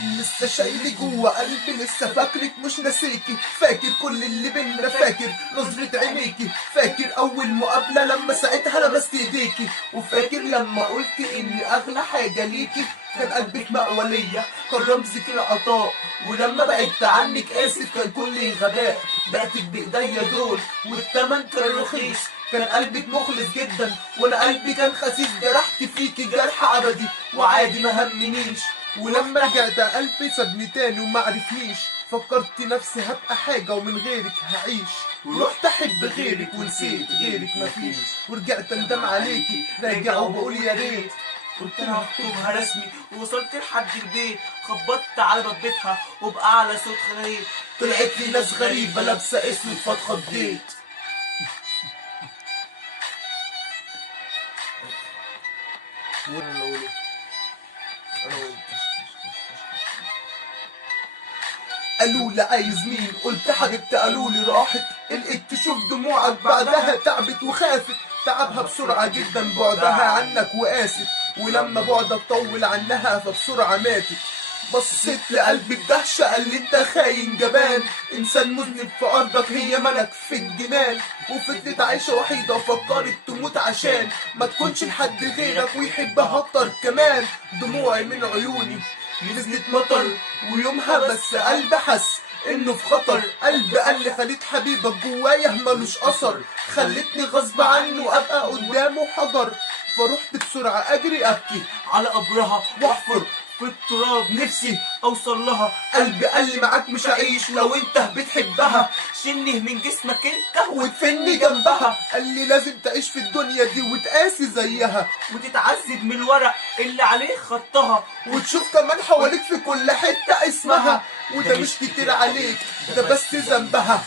لسه شايلي جوه قلبي، لسه فاكرك مش ناسيكي، فاكر كل اللي بينا، فاكر نظرة عينيكي، فاكر اول مقابلة لما ساعتها لمست ايديكي، وفاكر لما قلت اني اغلى حاجة ليكي، كان قلبك مقولية، كان رمزك العطاء، ولما بعدت عنك اسف كان كل غباء، بعتك بايديا دول والتمن كان رخيص، كان قلبك مخلص جدا وانا قلبي كان خسيس، جرحت فيكي جرح ابدي وعادي ما همنيش، ولما رجعت قلبي سابني تاني وما عرفنيش، فكرت نفسي هبقى حاجة ومن غيرك هعيش، ورحت احب غيرك ونسيت غيرك مفيش، ورجعت اندم عليكي راجع وبقول يا ريت، قلت لها هخطبها رسمي ووصلت لحد البيت، خبطت على باب بيتها وبأعلى صوت خريت، طلعت لي ناس غريبة لابسة اسود فاتخضيت. قالوا لي عايز مين؟ قلت حبيبتي، قالوا لي راحت، لقيت تشوف دموعك بعدها تعبت وخافت، تعبها بسرعة جدا بعدها عنك وقاست، ولما بعدك طول عنها فبسرعة ماتت، بصيت لقلبي بدهشة قال لي انت خاين جبان، انسان مذنب في ارضك هي ملك في الجنان، وفضلت عايشة وحيدة وفكرت تموت عشان ما تكونش لحد غيرك ويحبها اكتر كمان، دموعي من عيوني نزلت مطر، ويومها بس قلبي حس انه في خطر، قلبي قال لي خليت حبيبك جوايا ملوش اثر، خلتني غصب عنه ابقى قدامه حجر، فرحت بسرعة اجري ابكي على قبرها واحفر في التراب نفسي اوصل لها، قلبي قال لي معاك مش هعيش لو انت بتحبها، شنه من جسمك انت وتفني جنبها، قال لي لازم تعيش في الدنيا دي وتقاسي زيها، وتتعذب من الورق اللي عليه خطها، وتشوف كمان حواليك في كل حتة اسمها، وده مش كتير عليك ده بس ذنبها،